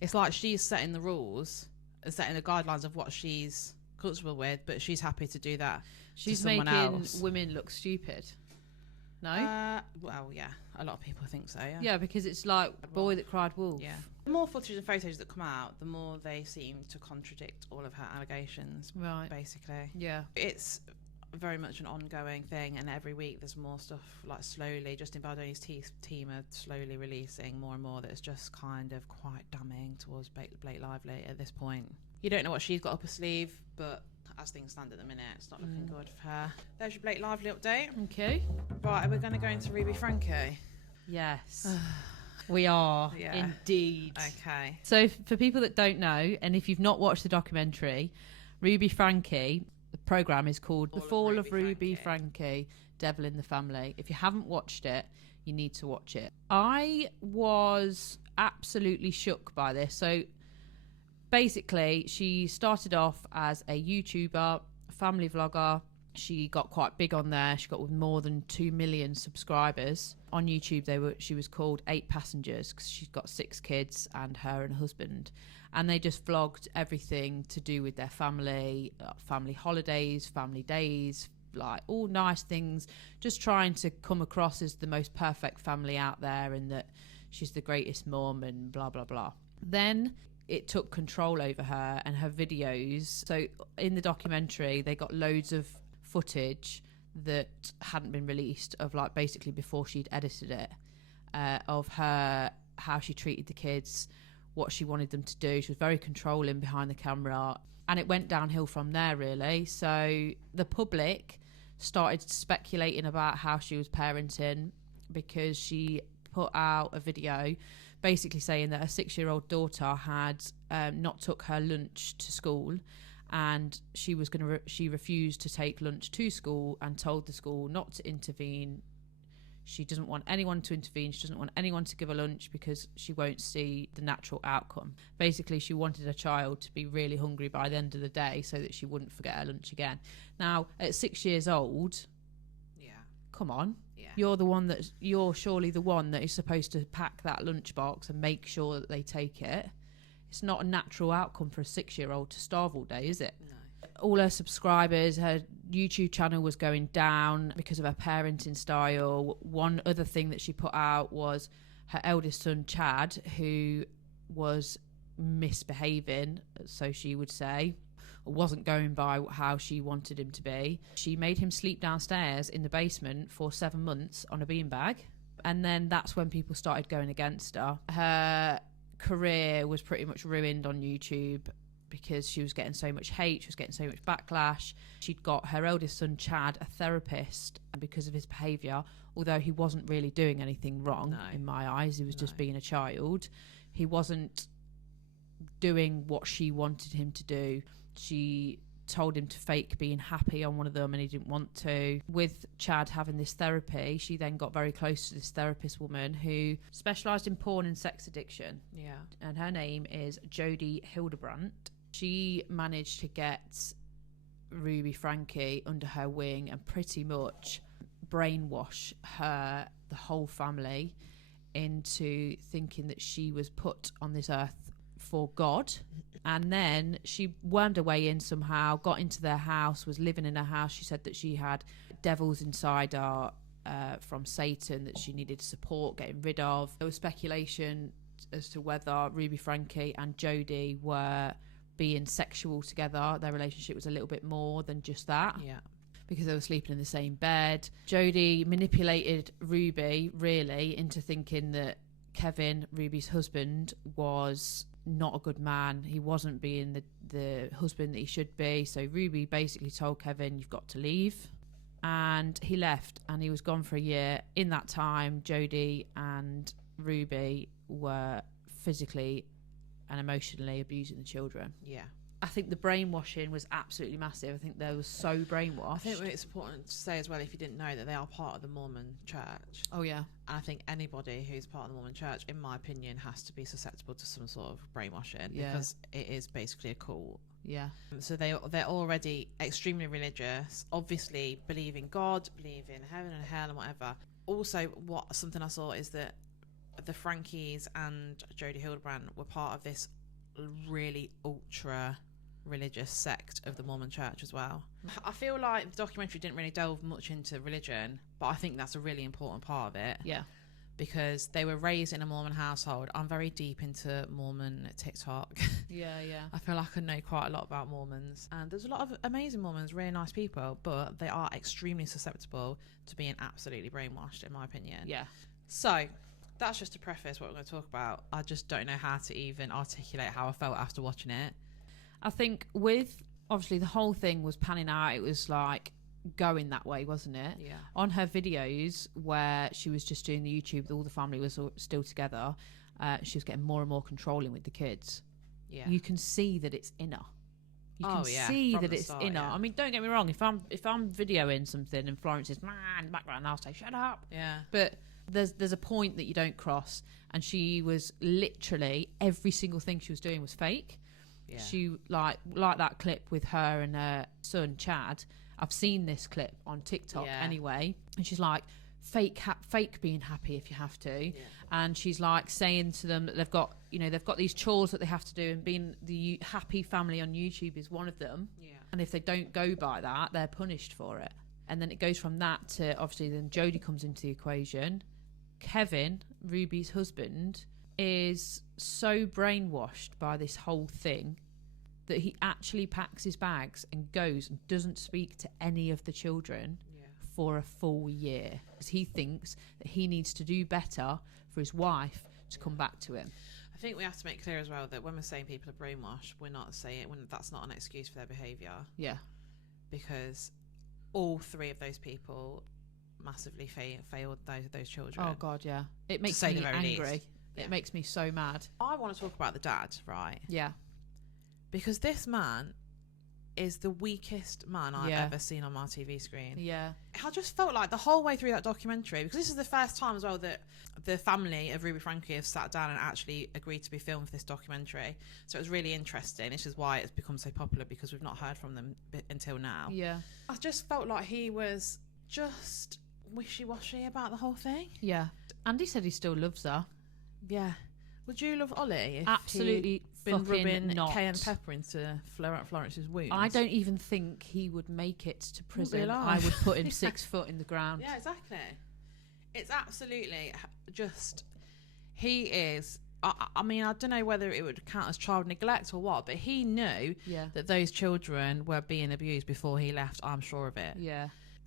It's like she's setting the rules, setting the guidelines of what she's comfortable with, but she's happy to do that. She's to someone making else. Women look stupid. No? Well, yeah. A lot of people think so, yeah. Yeah, because it's like boy that cried wolf. Yeah. The more footage and photos that come out, the more they seem to contradict all of her allegations. Right. Basically. Yeah. It's very much an ongoing thing, and every week there's more stuff, like slowly. Justin Baldoni's team are slowly releasing more and more that's just kind of quite damning towards Blake Lively at this point. You don't know what she's got up her sleeve, but as things stand at the minute, it's not looking good for her. There's your Blake Lively update. Okay. Right, we're going to go into Ruby Franke. Yes. We are, indeed. Okay. So for people that don't know, and if you've not watched the documentary, Ruby Franke, the programme is called The Fall of Ruby Franke, Devil in the Family. If you haven't watched it, you need to watch it. I was absolutely shook by this. So basically, she started off as a YouTuber, a family vlogger. She got quite big on there. She got more than 2 million subscribers. On YouTube, she was called 8 Passengers because she's got 6 kids and her and husband. And they just vlogged everything to do with their family, family holidays, family days, like all nice things, just trying to come across as the most perfect family out there and that she's the greatest mum and blah, blah, blah. Then it took control over her and her videos. So in the documentary, they got loads of footage that hadn't been released of like basically before she'd edited it, of her, how she treated the kids, what she wanted them to do. She was very controlling behind the camera, and it went downhill from there really. So the public started speculating about how she was parenting because she put out a video basically saying that her 6-year-old daughter had not took her lunch to school, and she refused to take lunch to school and told the school not to intervene. She doesn't want anyone to intervene. She doesn't want anyone to give her lunch because she won't see the natural outcome. Basically, she wanted her child to be really hungry by the end of the day so that she wouldn't forget her lunch again. Now, at 6 years old, come on. Yeah. You're surely the one that is supposed to pack that lunchbox and make sure that they take it. It's not a natural outcome for a 6-year-old to starve all day, is it? No. All her subscribers, her YouTube channel was going down because of her parenting style. One other thing that she put out was her eldest son, Chad, who was misbehaving, so she would say, or wasn't going by how she wanted him to be. She made him sleep downstairs in the basement for 7 months on a beanbag. And then that's when people started going against her. Her career was pretty much ruined on YouTube because she was getting so much hate, she was getting so much backlash. She'd got her eldest son, Chad, a therapist, because of his behaviour, although he wasn't really doing anything wrong in my eyes. He was just being a child. He wasn't doing what she wanted him to do. She told him to fake being happy on one of them and he didn't want to. With Chad having this therapy, she then got very close to this therapist woman who specialised in porn and sex addiction. Yeah. And her name is Jodie Hildebrandt. She managed to get Ruby Franke under her wing and pretty much brainwash the whole family into thinking that she was put on this earth for God. And then she wormed her way in somehow, got into their house, was living in her house. She said that she had devils inside her from Satan that she needed support getting rid of. There was speculation as to whether Ruby Franke and Jodie were being sexual together. Their relationship was a little bit more than just that. Yeah. Because they were sleeping in the same bed. Jodie manipulated Ruby really into thinking that Kevin, Ruby's husband, was not a good man. He wasn't being the husband that he should be. So Ruby basically told Kevin, you've got to leave. And he left, and he was gone for a year. In that time, Jodie and Ruby were physically and emotionally abusing the children. Yeah. I think the brainwashing was absolutely massive. I think they were so brainwashed. I think it's important to say as well, if you didn't know, that they are part of the Mormon church. Oh, yeah. And I think anybody who's part of the Mormon church, in my opinion, has to be susceptible to some sort of brainwashing, because it is basically a cult. Yeah. So they're already extremely religious, obviously believe in God, believe in heaven and hell and whatever. Also, something I saw is that the Frankies and Jodie Hildebrand were part of this really ultra religious sect of the Mormon church as well. I feel like the documentary didn't really delve much into religion, but I think that's a really important part of it. Yeah. Because they were raised in a Mormon household. I'm very deep into Mormon TikTok. Yeah. I feel like I know quite a lot about Mormons. And there's a lot of amazing Mormons, really nice people, but they are extremely susceptible to being absolutely brainwashed, in my opinion. Yeah. So that's just to preface what we're going to talk about. I just don't know how to even articulate how I felt after watching it. I think with, obviously, the whole thing was panning out. It was like going that way, wasn't it? Yeah. On her videos where she was just doing the YouTube, all the family was still together, she was getting more and more controlling with the kids. Yeah. You can see that it's inner. You can see from that the it's start, inner. yeah. I mean, don't get me wrong. If I'm videoing something and Florence is in the background, I'll say shut up. Yeah. But there's a point that you don't cross, and she was literally, every single thing she was doing was fake. Yeah. She like that clip with her and her son Chad. I've seen this clip on TikTok anyway, and she's like, fake being happy if you have to. Yeah. And she's like saying to them that they've got these chores that they have to do, and being the happy family on YouTube is one of them. Yeah. And if they don't go by that, they're punished for it. And then it goes from that to, obviously, then Jodie comes into the equation. Kevin, Ruby's husband, is so brainwashed by this whole thing that he actually packs his bags and goes and doesn't speak to any of the children for a full year, because he thinks that he needs to do better for his wife to come back to him. I think we have to make clear as well that when we're saying people are brainwashed, we're not saying that's not an excuse for their behaviour. Yeah. Because all three of those people massively failed those children. Oh God, yeah. It makes say me the very angry. least. It makes me so mad. I want to talk about the dad, right? Yeah. Because this man is the weakest man I've ever seen on my TV screen. Yeah. I just felt like the whole way through that documentary, because this is the first time as well that the family of Ruby Franke have sat down and actually agreed to be filmed for this documentary. So it was really interesting. This is why it's become so popular, because we've not heard from them until now. Yeah. I just felt like he was just wishy-washy about the whole thing. Yeah. Andy said he still loves her. Yeah. Would you love Ollie if Absolutely he'd been fucking rubbing not. cayenne pepper into Florence's wounds? I don't even think he would make it to prison. Really? I would put him 6 foot in the ground. Yeah, exactly. It's absolutely just... He is... I mean, I don't know whether it would count as child neglect or what, but he knew that those children were being abused before he left. I'm sure of it. Yeah.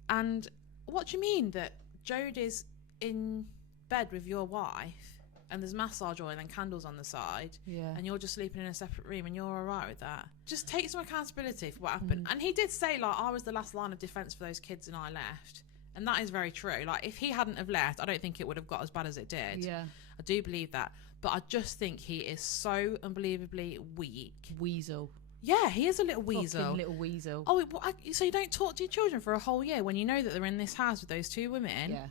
And what do you mean that Jodie's in bed with your wife and there's massage oil and candles on the side, and you're just sleeping in a separate room and you're all right with that? Just take some accountability for what happened. And he did say, like, I was the last line of defence for those kids and I left. And that is very true. Like, if he hadn't have left, I don't think it would have got as bad as it did. Yeah. I do believe that. But I just think he is so unbelievably weak. Weasel. Yeah, he is a little weasel. Fucking little weasel. Oh, so you don't talk to your children for a whole year when you know that they're in this house with those two women? Yeah.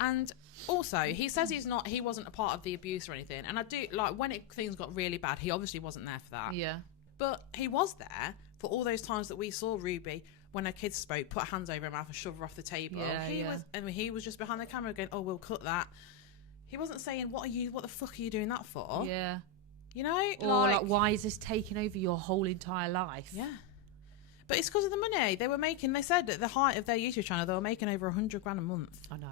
And also, he says he wasn't a part of the abuse or anything. And I do, like, when things got really bad, he obviously wasn't there for that. Yeah. But he was there But all those times that we saw Ruby, when her kids spoke, put her hands over her mouth and shove her off the table. He was just behind the camera going, "Oh, we'll cut that." He wasn't saying, "What the fuck are you doing that for?" Yeah. You know? Or like, why is this taking over your whole entire life? Yeah. But it's because of the money. They said at the height of their YouTube channel, they were making over $100,000 a month. I know.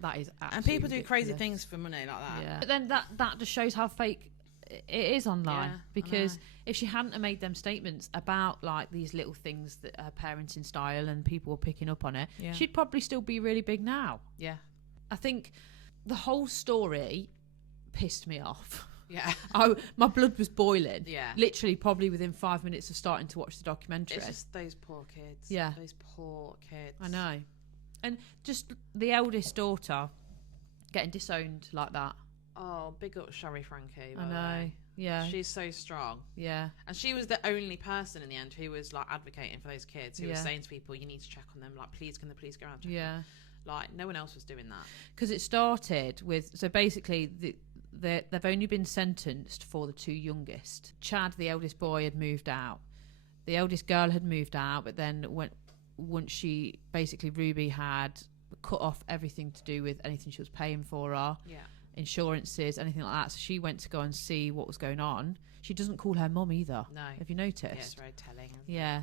That is absolutely And people do ridiculous. crazy things for money like that. Yeah. But then that just shows how fake it is online. Yeah, because if she hadn't have made them statements about like these little things that her parenting style and people were picking up on it, she'd probably still be really big now. Yeah. I think the whole story pissed me off. Yeah. My blood was boiling. Yeah. Literally, probably within 5 minutes of starting to watch the documentary. It's just those poor kids. Yeah. Those poor kids. I know. And just the eldest daughter getting disowned like that. Oh, big up Ruby Franke. I know. Yeah. She's so strong. Yeah. And she was the only person in the end who was like advocating for those kids, who was saying to people, you need to check on them. Like, please, can the police go around and check on them? Like, no one else was doing that. Because it started with, so basically, they've only been sentenced for the two youngest. Chad, the eldest boy, had moved out. The eldest girl had moved out, but then once Ruby had cut off everything to do with anything she was paying for her, insurances, anything like that. So she went to go and see what was going on. She doesn't call her mum either. No. Have you noticed? Yeah, it's very telling. Yeah.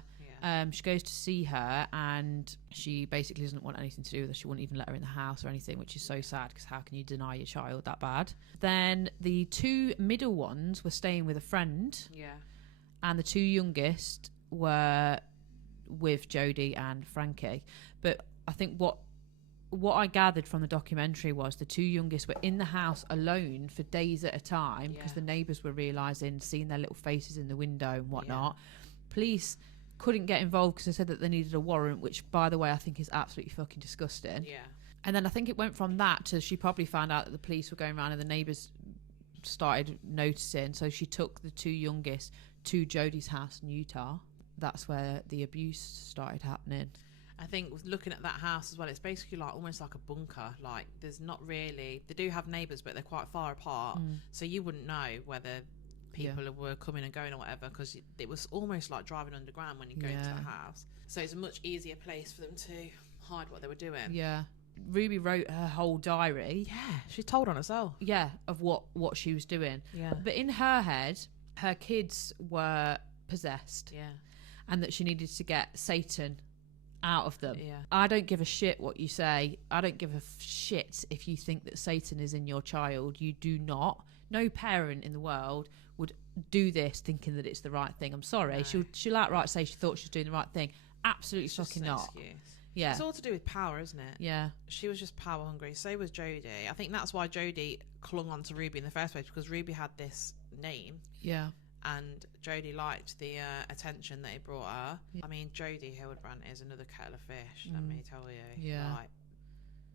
She goes to see her and she basically doesn't want anything to do with her. She wouldn't even let her in the house or anything, which is so sad because how can you deny your child that bad? Then the two middle ones were staying with a friend. Yeah. And the two youngest were with Jodie and Frankie. But I think what I gathered from the documentary was the two youngest were in the house alone for days at a time because the neighbours were realising, seeing their little faces in the window and whatnot. Police couldn't get involved because they said that they needed a warrant, which, by the way, I think is absolutely fucking disgusting. Yeah. And then I think it went from that to she probably found out that the police were going around and the neighbours started noticing. So she took the two youngest to Jodie's house in Utah. That's where the abuse started happening. I think looking at that house as well, it's basically like almost like a bunker. Like there's not really, they do have neighbours, but they're quite far apart. So you wouldn't know whether people were coming and going or whatever, because it was almost like driving underground when you go into the house. So it's a much easier place for them to hide what they were doing. Yeah. Ruby wrote her whole diary. Yeah, she told on herself. Yeah, of what she was doing. Yeah. But in her head, her kids were possessed. Yeah. And that she needed to get Satan out of them. Yeah. I don't give a shit what you say. I don't give a shit if you think that Satan is in your child. You do not. No parent in the world would do this thinking that it's the right thing. I'm sorry. No. She'll outright say she thought she was doing the right thing. Absolutely fucking not. Excuse. Yeah. It's all to do with power, isn't it? Yeah. She was just power hungry. So was Jodie. I think that's why Jodie clung on to Ruby in the first place, because Ruby had this name. Yeah. And Jodie liked the attention that it brought her. Yeah. I mean, Jodie Hildebrandt is another kettle of fish, let me tell you. Yeah. Like,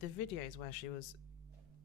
the videos where she was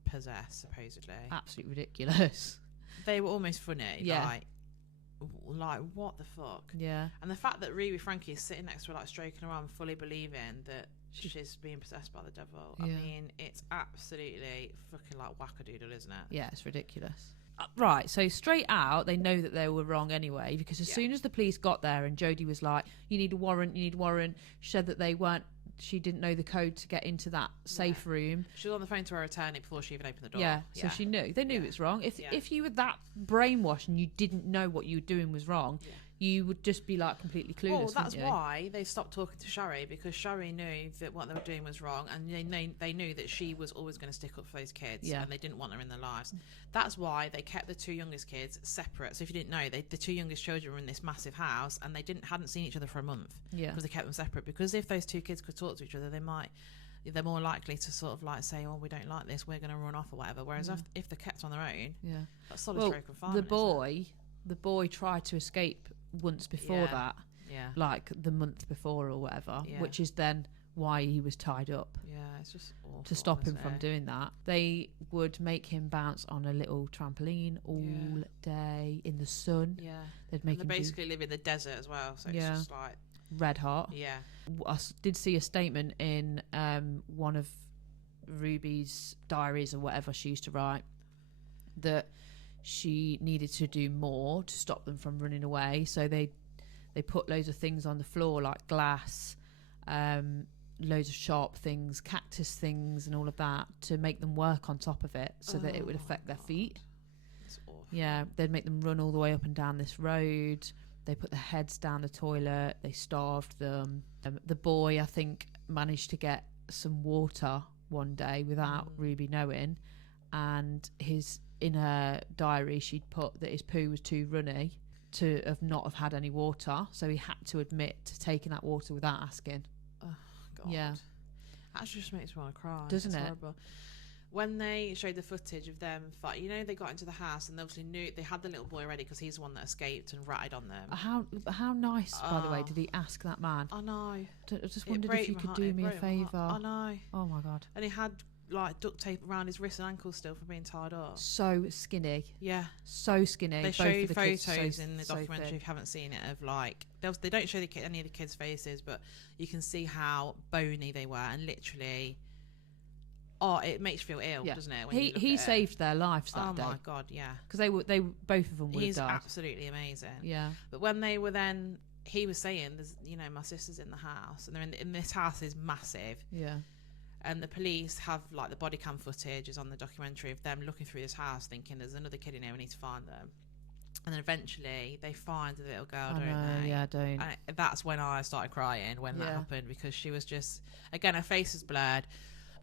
possessed, supposedly. Absolutely ridiculous. They were almost funny. Yeah. Like, what the fuck? Yeah. And the fact that Ruby Franke is sitting next to her, like, stroking her arm, fully believing that she's being possessed by the devil. Yeah. I mean, it's absolutely fucking, like, wackadoodle, isn't it? Yeah, it's ridiculous. Right, so straight out, they know that they were wrong anyway, because as soon as the police got there and Jodie was like, you need a warrant, she said that she didn't know the code to get into that safe room. She was on the phone to her attorney before she even opened the door. Yeah, so she knew. They knew it was wrong. If you were that brainwashed and you didn't know what you were doing was wrong, you would just be like completely clueless. Well, that's why they stopped talking to Shari, because Shari knew that what they were doing was wrong, and they knew that she was always going to stick up for those kids, and they didn't want her in their lives. That's why they kept the two youngest kids separate. So if you didn't know, the two youngest children were in this massive house, and they hadn't seen each other for a month. Yeah, because they kept them separate. Because if those two kids could talk to each other, they're more likely to sort of like say, "Oh, we don't like this, we're going to run off" or whatever. Whereas if they're kept on their own, that's solid stroke of farming. The boy tried to escape once before that, like the month before or whatever, which is then why he was tied up. Yeah, it's just awful, to stop him from doing that. They would make him bounce on a little trampoline all day in the sun. Yeah, they basically live in the desert as well, so it's just like red hot. Yeah, I did see a statement in one of Ruby's diaries or whatever she used to write that she needed to do more to stop them from running away. So they They put loads of things on the floor, like glass, loads of sharp things, cactus things, and all of that, to make them work on top of it, so that it would affect their feet. That's awful. Yeah, they'd make them run all the way up and down this road. They put their heads down the toilet. They starved them. The boy, I think, managed to get some water one day without Ruby knowing, and in her diary she'd put that his poo was too runny to have not have had any water, so he had to admit to taking that water without asking. Oh God. Yeah, that just makes me want to cry, doesn't it? Horrible. When they showed the footage of them fight, they got into the house and they obviously knew they had the little boy ready because he's the one that escaped and ratted on them. How nice, by the way, did he ask that man? I know. I just wondered if you could do me a favour. I know. Oh my God. And he had like duct tape around his wrists and ankles still from being tied up. So skinny. Yeah. So skinny. They Both show of the photos kids in the so documentary thin. if you haven't seen it of like they don't show any of the kids' faces, but you can see how bony they were and literally. Oh, it makes you feel ill, doesn't it? When He saved their lives that day. Oh my God, yeah. Because they both of them would have died. He's absolutely amazing. Yeah. But when they were then, he was saying, "There's, my sister's in the house, and they're in this house is massive." Yeah. And the police have like the body cam footage is on the documentary of them looking through this house, thinking there's another kid in here. We need to find them. And then eventually they find the little girl, don't they? Yeah, don't. And that's when I started crying when that happened, because she was just, again, her face is blurred,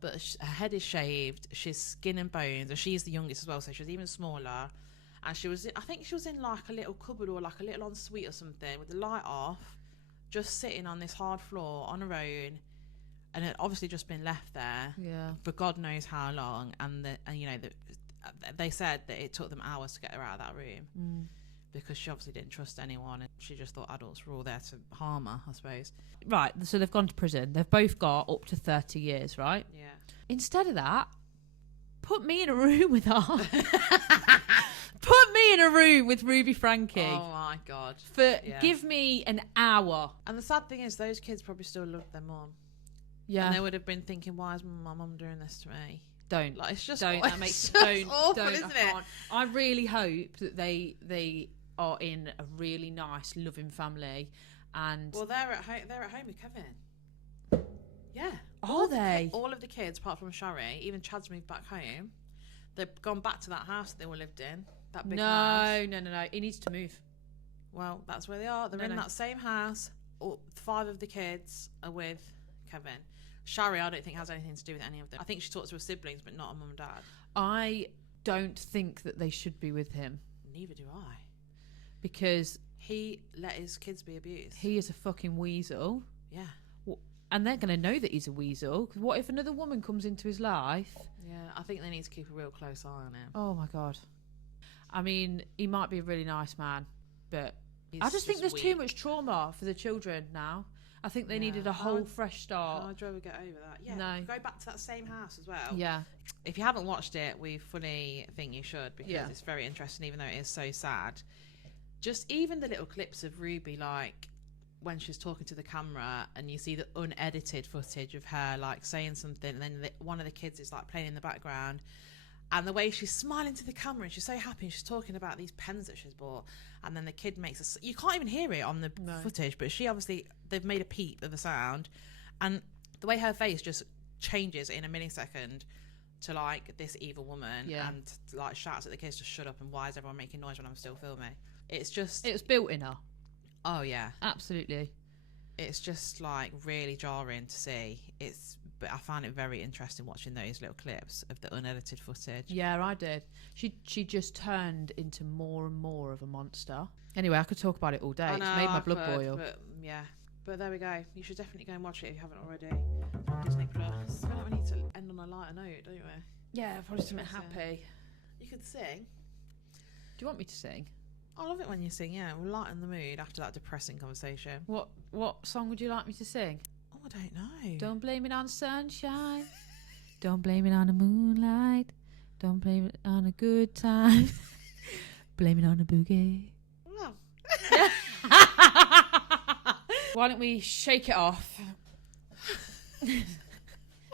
but her head is shaved. She's skin and bones, and she's the youngest as well, so she was even smaller. And I think she was in like a little cupboard or like a little ensuite or something with the light off, just sitting on this hard floor on her own, and had obviously just been left there for God knows how long. And they said that it took them hours to get her out of that room because she obviously didn't trust anyone, and she just thought adults were all there to harm her, I suppose. Right, so they've gone to prison. They've both got up to 30 years, right? Yeah. Instead of that, put me in a room with her. Put me in a room with Ruby Franke. Oh my God. Give me an hour. And the sad thing is, those kids probably still love their mum. Yeah. And they would have been thinking, why is my mum doing this to me? Don't. Like, it's just don't. That makes awful, isn't it? I really hope that they are in a really nice, loving family. And well, they're at home with Kevin. Yeah. Are they? All of the kids, apart from Shari, even Chad's moved back home. They've gone back to that house that they all lived in. That big house. No. He needs to move. Well, that's where they are. They're in that same house. 5 of the kids are with Kevin. Shari, I don't think has anything to do with any of them. I think she talks to her siblings, but not her mum and dad. I don't think that they should be with him. Neither do I. Because he let his kids be abused. He is a fucking weasel. Yeah. And they're going to know that he's a weasel. Because what if another woman comes into his life? Yeah, I think they need to keep a real close eye on him. Oh my God. I mean, he might be a really nice man, but I just think there's too much trauma for the children now. I think they needed a whole fresh start. I'd rather get over that. Yeah, no. Go back to that same house as well. Yeah. If you haven't watched it, we fully think you should, because it's very interesting, even though it is so sad. Just even the little clips of Ruby, like when she's talking to the camera and you see the unedited footage of her like saying something, and then one of the kids is like playing in the background, and the way she's smiling to the camera and she's so happy and she's talking about these pens that she's bought, and then the kid makes you can't even hear it on the footage, but she obviously, they've made a peep of the sound, and the way her face just changes in a millisecond to like this evil woman, and like shouts at the kids to shut up, and why is everyone making noise when I'm still filming? It's built in her. Oh yeah, absolutely. It's just like really jarring to see. But I found it very interesting watching those little clips of the unedited footage. Yeah, I did. She just turned into more and more of a monster. Anyway, I could talk about it all day. It's made my blood boil. But there we go. You should definitely go and watch it if you haven't already. Disney Plus. I feel like we need to end on a lighter note, don't we? Yeah, probably something happy. You could sing. Do you want me to sing? I love it when you sing, yeah. We'll lighten the mood after that depressing conversation. What song would you like me to sing? Oh, I don't know. Don't blame it on sunshine. Don't blame it on the moonlight. Don't blame it on a good time. Blame it on the boogie. Oh. Why don't we shake it off?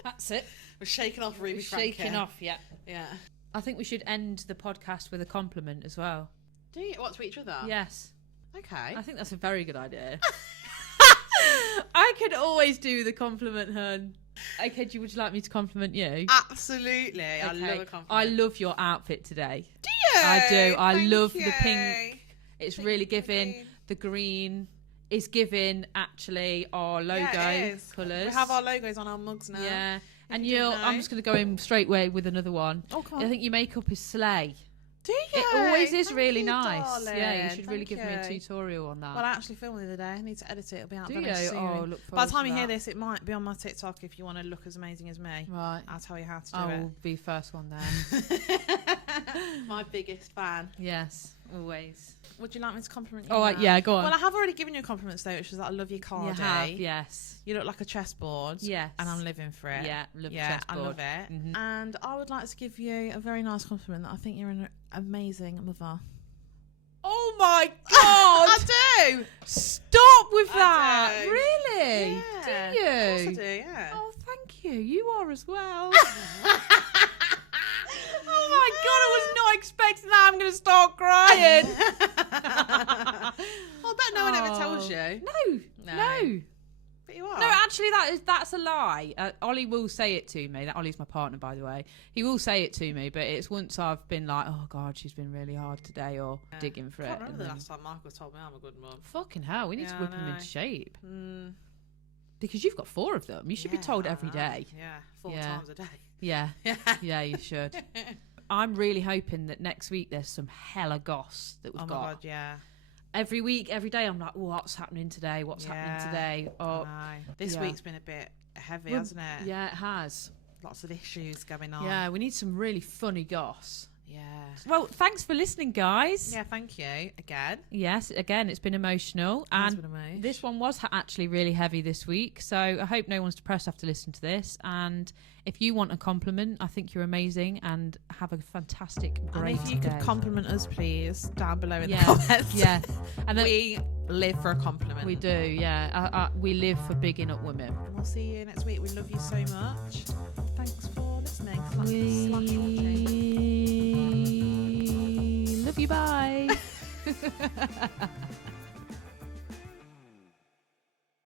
That's it. We're shaking off Ruby Franke. Shaking off, yeah. Yeah. I think we should end the podcast with a compliment as well. Do you? What, to each other? Yes. Okay. I think that's a very good idea. I could always do the compliment, hun. Okay, would you like me to compliment you? Absolutely. Okay. I love a compliment. I love your outfit today. Do you? I do. I Thank love you. the pink. It's really giving. The green is giving actually our logo colours. We have our logos on our mugs now. Yeah. And you I'm just going to go in straight away with another one. Oh, come on. I think your makeup is slay. Do you? It always is Thank really you, nice. darling. Yeah, you should really Thank give me a you. tutorial on that. Well, I actually filmed it the other day. I need to edit it. It'll be out Do very you? soon. Oh, look By forward the time to you hear that. this, it might be on my TikTok if you want to look as amazing as me. Right. I'll tell you how to do I it. will be first one then. My biggest fan. Yes, always. Would you like me to compliment you? Oh, now? yeah, go on. Well, I have already given you a compliment today, which is that I love your cardi. You have, yes. You look like a chessboard. Yes. And I'm living for it. Yeah, love yeah, chessboard. I love it. Mhm. And I would like to give you a very nice compliment that I think you're an amazing mother. Oh my God! I do. Stop with that! I do. Really? Yeah. Do Of you? course I do, yeah. Oh, thank you. You are as well. Oh my God, I was not expecting that. I'm going to start crying. Well, I bet no one ever tells you. No. But you are. No, actually, that's a lie. Ollie will say it to me. That Ollie's my partner, by the way. He will say it to me, but it's once I've been like, oh God, she's been really hard today, or digging for I it. can't remember the last time Michael told me I'm a good mum. Fucking hell, we need to Yeah, whip I him know. into shape. Mm, Because you've got 4 of them. You should be told I every know. day. Yeah, 4 Yeah. times a day. Yeah. Yeah, you should. I'm really hoping that next week there's some hella goss that we've Oh got. my God, yeah. Every week, every day, I'm like, oh, what's happening today? What's happening today? Oh, I know. This yeah. week's been a bit heavy, Well, hasn't it? yeah, it has. Lots of issues going on. Yeah, we need some really funny goss. Yeah. Well, thanks for listening, guys. Yeah, thank you again. Yes, again, it's been emotional. Has And been amazing. this one was actually really heavy this week. So I hope no one's depressed after listening to this. And if you want a compliment, I think you're amazing and have a fantastic, great And if you day. could compliment us, please, down below in the Yeah, comments. yeah. And then We live for a compliment. we do, yeah. We live for bigging up women. We'll see you next week. We love you so much. Thanks for listening. We /watching. love you. Bye.